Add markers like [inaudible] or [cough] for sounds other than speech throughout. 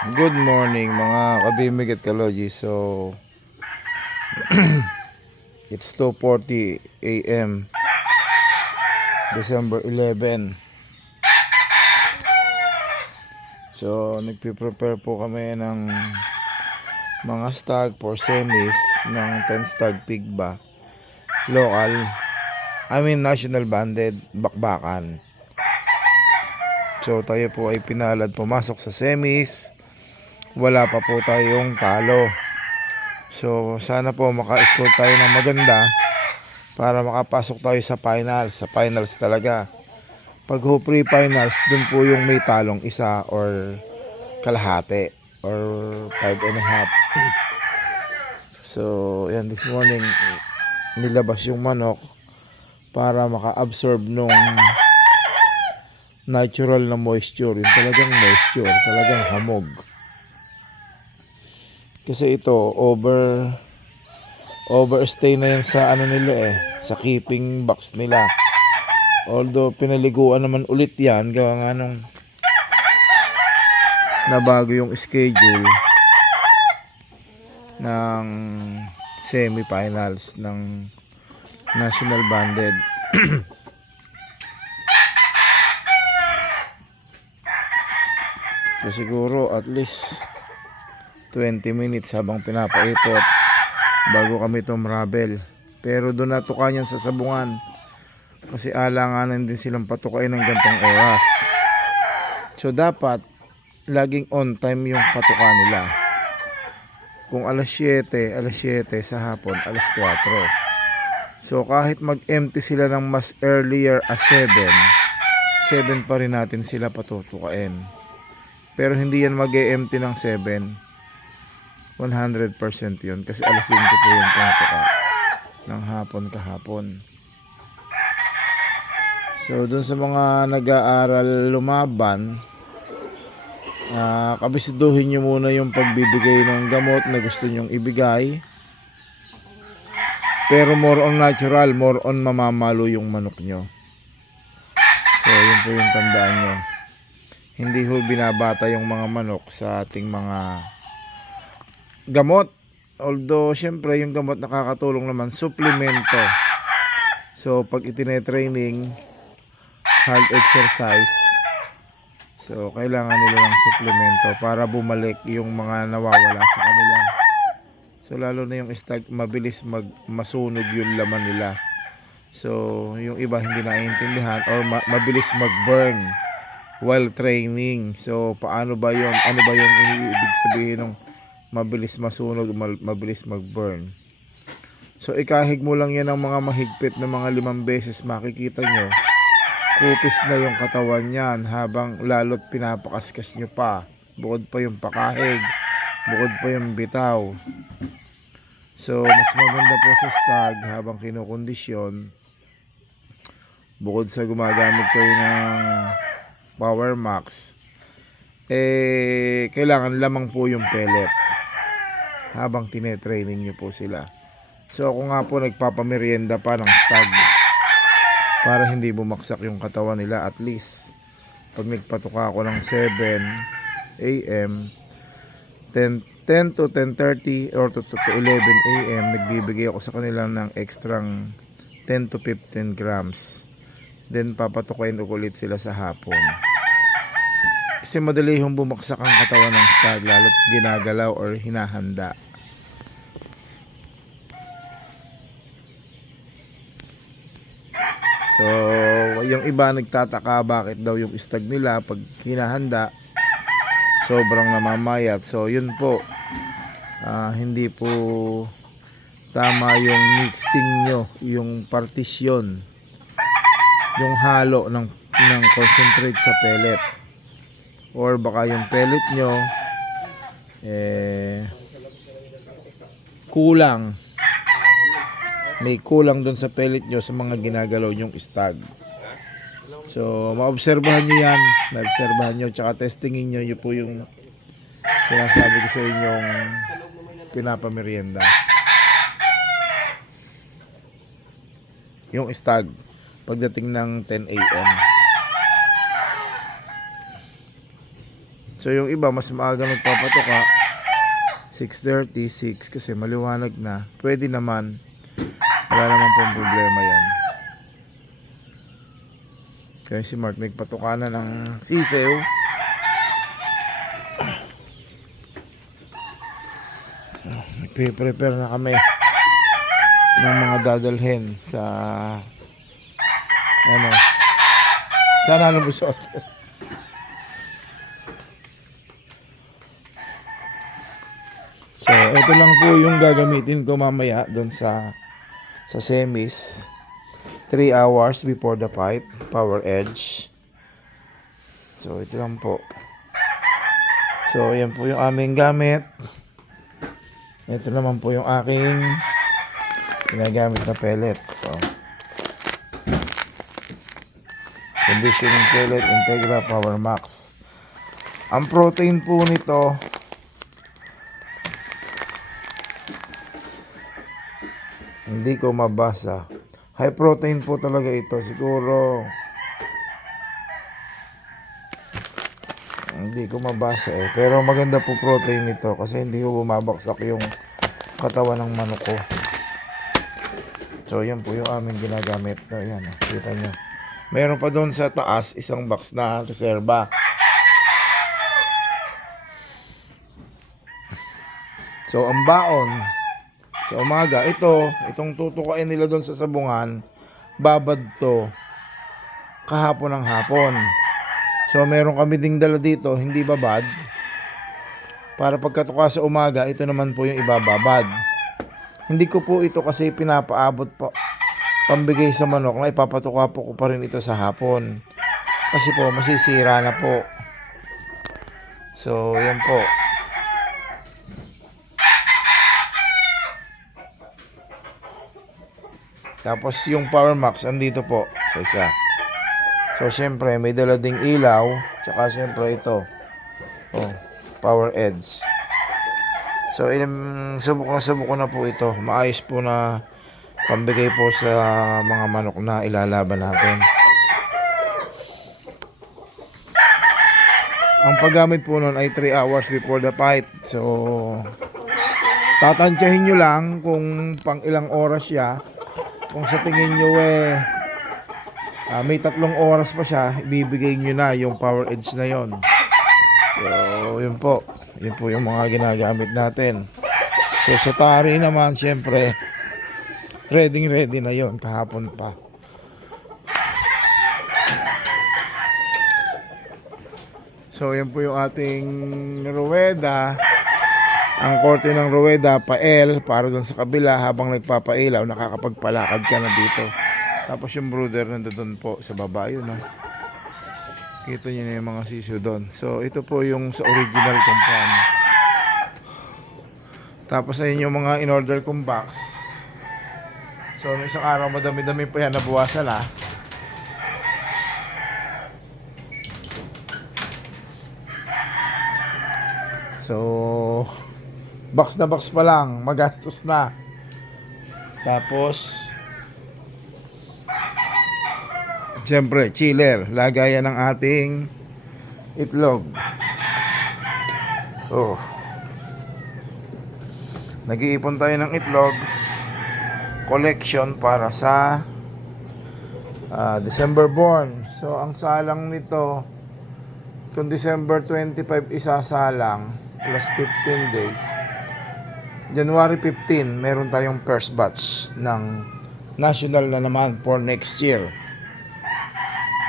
Good morning mga kabimig at kaloji. So, [clears throat] it's 2.40 a.m. December 11. So, nagpiprepare po kami ng mga stag for semis ng 10 stag pigba. Local. I mean national banded bakbakan. So tayo po ay pinalad pumasok sa semis. Wala pa po tayong talo. So sana po maka-score tayo ng maganda para makapasok tayo sa finals. Sa finals talaga. Pag ho pre-finals, dun po yung may talong isa or kalahati or five and a half. [clears throat] So, yan this morning nilabas yung manok para maka-absorb nung natural na moisture. Yung talagang moisture, talagang hamog. Kasi ito, over overstay na yan sa ano nila eh, sa keeping box nila. Although pinaliguan naman ulit yan, gawa nga nung nabago yung schedule ng semifinals ng national banded. [coughs] So siguro at least 20 minutes habang pinapaipot bago kami tumravel. Pero doon natukan yan sa sabungan. Kasi alanganan din silang patukain ng gantong oras. So dapat laging on time yung patuka nila. Kung alas 7, alas 7 sa hapon, alas 4. So kahit mag-empty sila ng mas earlier as 7, 7 pa rin natin sila patutukain. Pero hindi yan mag empty ng 7. 100% yun. Kasi alas 5 po yung pinapaka ng hapon kahapon. So, dun sa mga nag-aaral lumaban, ah kabisiduhin nyo muna yung pagbibigay ng gamot na gusto nyong ibigay. Pero more on natural, more on mamamalo yung manok nyo. So, yun po yung tandaan nyo hindi ho binabata yung mga manok sa ating mga gamot. Although, syempre, yung gamot nakakatulong naman, suplemento. So, pag itine-training, hard exercise, so, kailangan nila ng suplemento para bumalik yung mga nawawala sa kanila. So, lalo na yung stag, mabilis mag, masunog yung laman nila. So, yung iba hindi naiintindihan or ma- mabilis mag-burn while training. So, paano ba yon Ano ba yung iniibig sabihin ng mabilis masunog, mabilis mag-burn? So, ikahig mo lang yan ng mga mahigpit na mga limang beses, makikita nyo, kupis na yung katawan niyan habang lalot pinapakaskas nyo pa. Bukod pa yung pakahig, bukod pa yung bitaw. So, mas maganda po sa stag habang kinukondisyon, bukod sa gumagamit kayo ng Power Max, eh, kailangan lamang po yung pellet habang tinetraining nyo po sila. So ako nga po nagpapamerienda pa ng stag para hindi bumaksak yung katawan nila at least pag nagpatuka ako ng 7 a.m. 10, 10 to 10.30 or to, to, to 11 a.m. nagbibigay ako sa kanila ng extrang 10 to 15 grams. Then papatukain ulit sila sa hapon. Kasi madali hong bumaksak ang katawan ng stag lalo't ginagalaw or hinahanda. So, yung iba nagtataka bakit daw yung stag nila pag hinahanda sobrang namamayat. So, yun po. ah, hindi po tama yung mixing nyo, yung partisyon, yung halo ng, ng concentrate sa pellet or baka yung pellet nyo eh kulang. May kulang doon sa pellet nyo sa mga ginagalaw nyong stag so maobserbahan nyo yan. Maobserbahan nyo tsaka testingin nyo. Yun po yung sinasabi ko sa inyong pinapamerienda. Yung stag pagdating ng 10 a.m. So yung iba mas maaga magpapatuka 6.30, 6 kasi maliwanag na. Pwede naman. Wala naman pong problema yan. Kaya si Mark nagpatuka na ng sisew. Nagpe-prepare na kami ng mga dadalhin sa ano sana nabusot so ito lang po yung gagamitin ko mamaya doon sa sa semis 3 hours before the fight power edge so ito lang po so yan po yung aming gamit ito naman po yung aking ginagamit na pellet. So, conditioning pellet Integra Power Max. Ang protein po nito hindi ko mabasa. High protein po talaga ito. Siguro hindi ko mabasa eh. Pero maganda po protein nito kasi hindi ko bumabaksak yung katawan ng manok ko. So, yan po yung aming ginagamit. No, yan, kita nyo. Meron pa doon sa taas, isang box na reserva. So, ang baon, sa umaga, ito, itong tutukain nila doon sa sabungan, babad to kahapon ng hapon. So, meron kami ding dala dito, hindi babad. Para pagkatuka sa umaga, ito naman po yung ibababad. Hindi ko po ito kasi pinapaabot po pambigay sa manok na ipapatuka po ko pa rin ito sa hapon. Kasi po masisira na po. So, yan po. Tapos yung Power Max andito po sa isa. So, syempre, may dala ding ilaw. Tsaka, syempre, ito. Oh, Power Edge. So, ilim, subok na subok ko na po ito. Maayos po na pambigay po sa mga manok na ilalaban natin. Ang paggamit po nun ay 3 hours before the fight. So, tatansyahin nyo lang kung pang ilang oras siya. Kung sa tingin nyo eh, ah, may tatlong oras pa siya, ibibigay nyo na yung power edge na yon. So, yun po. Yun po yung mga ginagamit natin. So, sa tari naman, syempre, ready ready na yon kahapon pa. So, yan po yung ating ruweda. Ang korte ng ruweda, pa L, para doon sa kabila, habang nagpapailaw, nakakapagpalakad ka na dito. Tapos yung brooder nandoon po sa baba yun, no? Kita niyo na yung mga sisiyo doon. So, ito po yung sa original kong pan. Tapos ayun yung mga in-order kong box. So, nung isang araw, madami-dami pa yan, nabuwasan ah. So, box na box pa lang, magastos na. Tapos, Siyempre, chiller. Lagayan ng ating itlog. Oh. Nag-iipon tayo ng itlog. Collection para sa ah, December born. So, ang salang nito, kung December 25 isasalang, plus 15 days. January 15, meron tayong first batch ng national na naman for next year.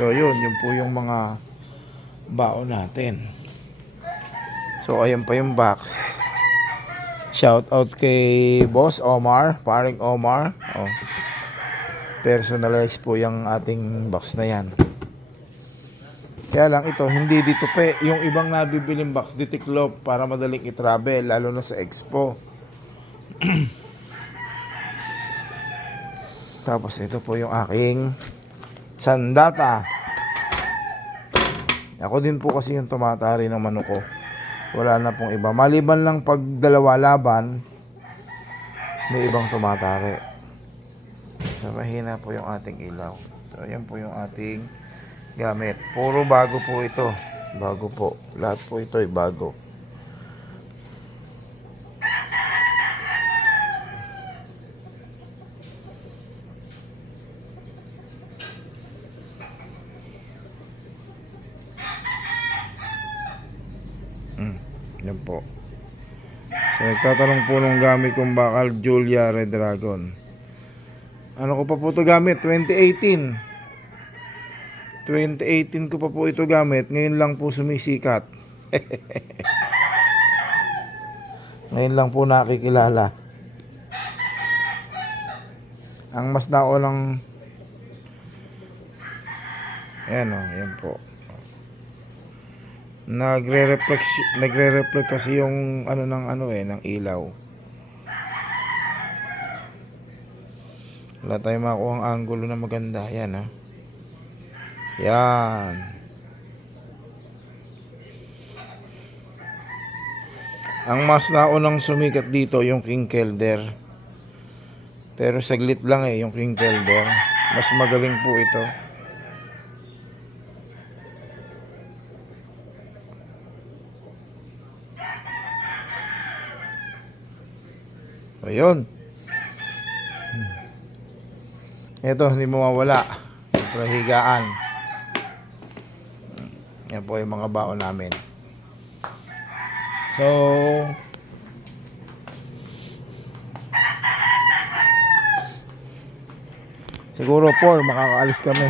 So yun, yun po yung mga baon natin. So ayan pa yung box. Shout out kay Boss Omar, paring Omar. Oh. Personalized po yung ating box na yan. Kaya lang ito, hindi dito pe. Yung ibang nabibiling box, ditiklop para madaling i-travel, lalo na sa expo. [clears throat] Tapos ito po yung aking sandata. Ako din po kasi yung tumatari ng manok ko. Wala na pong iba. Maliban lang pag dalawa laban, may ibang tumatari. So, mahina po yung ating ilaw. So, yan po yung ating gamit. Puro bago po ito. Bago po. Lahat po ito ay bago. Po. So, nagtatanong po nung gamit kong bakal Julia Red Dragon. Ano ko pa po ito gamit? 2018. 2018 ko pa po ito gamit. Ngayon lang po sumisikat. [laughs] Ngayon lang po nakikilala. Ang mas naunang Ayan o, ayan po. Nagre-reflect nagre-reflect kasi yung ano ng ano eh, ng ilaw. Wala tayong makuha ang angulo na maganda. Yan ha. Yan. Ang mas naunang sumikat dito yung King Kelder. Pero saglit lang eh yung King Kelder. Mas magaling po ito. Ayun. Ito, hindi mawawala. Siyempre, higaan. Yan po yung mga baon namin. So, siguro 4, makakaalis kami.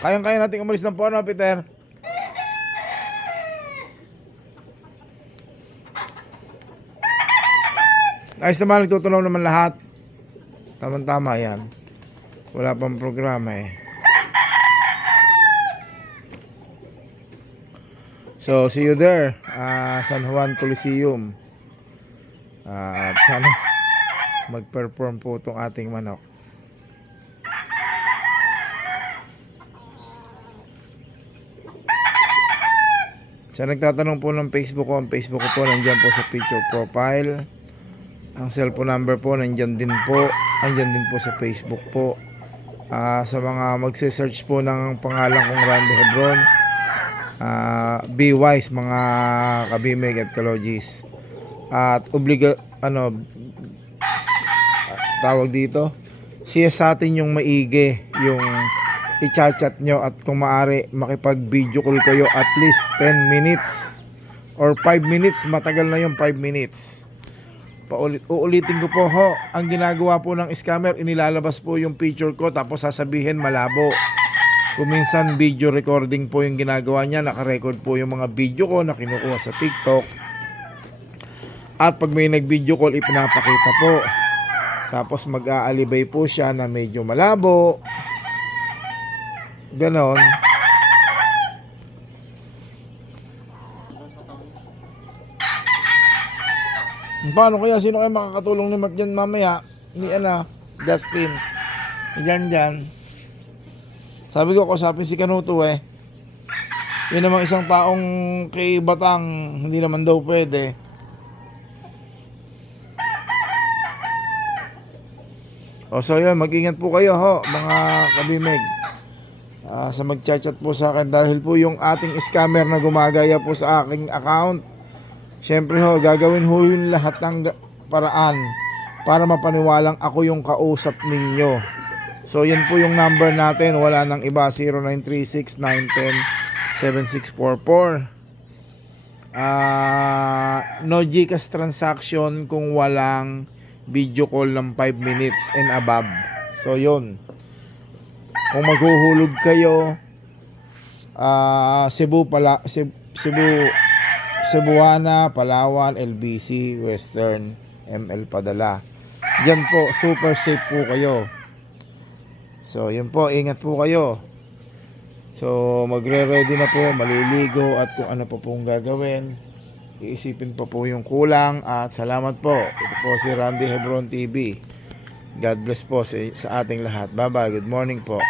Kayang-kaya natin umalis ng 4, no, Peter? Ayos naman, nagtutunaw naman lahat. Tama-tama yan. Wala pang programa eh. So, see you there. ah, San Juan Coliseum. At sana [laughs] mag-perform po itong ating manok. Sa nagtatanong po ng Facebook ko, ang Facebook ko po nandiyan po sa picture profile. Ang cellphone number po nandyan din po. Andyan din po sa Facebook po. Ah, sa mga magse-search po ng pangalan kong Randy Hebron, ah, be wise mga kabimig at kalogis. At obliga ano tawag dito, siya sa atin yung maigi, yung i-chat nyo at kung maaari makipag-video call kayo at least 10 minutes or 5 minutes, matagal na yung 5 minutes. Paulit, uulitin ko po ho, ang ginagawa po ng scammer, inilalabas po yung picture ko tapos sasabihin malabo. Kung minsan video recording po yung ginagawa niya, nakarecord po yung mga video ko na kinukuha sa TikTok. At pag may nag-video call, ipinapakita po. Tapos mag-aalibay po siya na medyo malabo. Ganon. Paano kaya sino kaya makakatulong ni Mark mamaya? Ni ano, Justin. Diyan dyan. Sabi ko, kusapin si Kanuto eh. Yun namang isang taong kay Batang, hindi naman daw pwede. O so yun, mag-ingat po kayo ho, mga kabimig. Ah, sa magchat-chat po sa akin dahil po yung ating scammer na gumagaya po sa aking account. Siyempre ho, gagawin ho yung lahat ng paraan para mapaniwalang ako yung kausap ninyo. So yan po yung number natin, wala nang iba 0936-910-7644. Ah, no GCash transaction kung walang video call ng 5 minutes and above. So yun. Kung maghuhulog kayo ah Cebu pala Cebu, Cebu Cebuana, Palawan, LBC, Western, ML Padala. Diyan po, super safe po kayo. So, yun po, ingat po kayo. So, magre-ready na po, maliligo at kung ano pa pong gagawin. Iisipin pa po yung kulang at salamat po. Ito po si Randy Hebron TV. God bless po sa ating lahat. Bye-bye. Good morning po.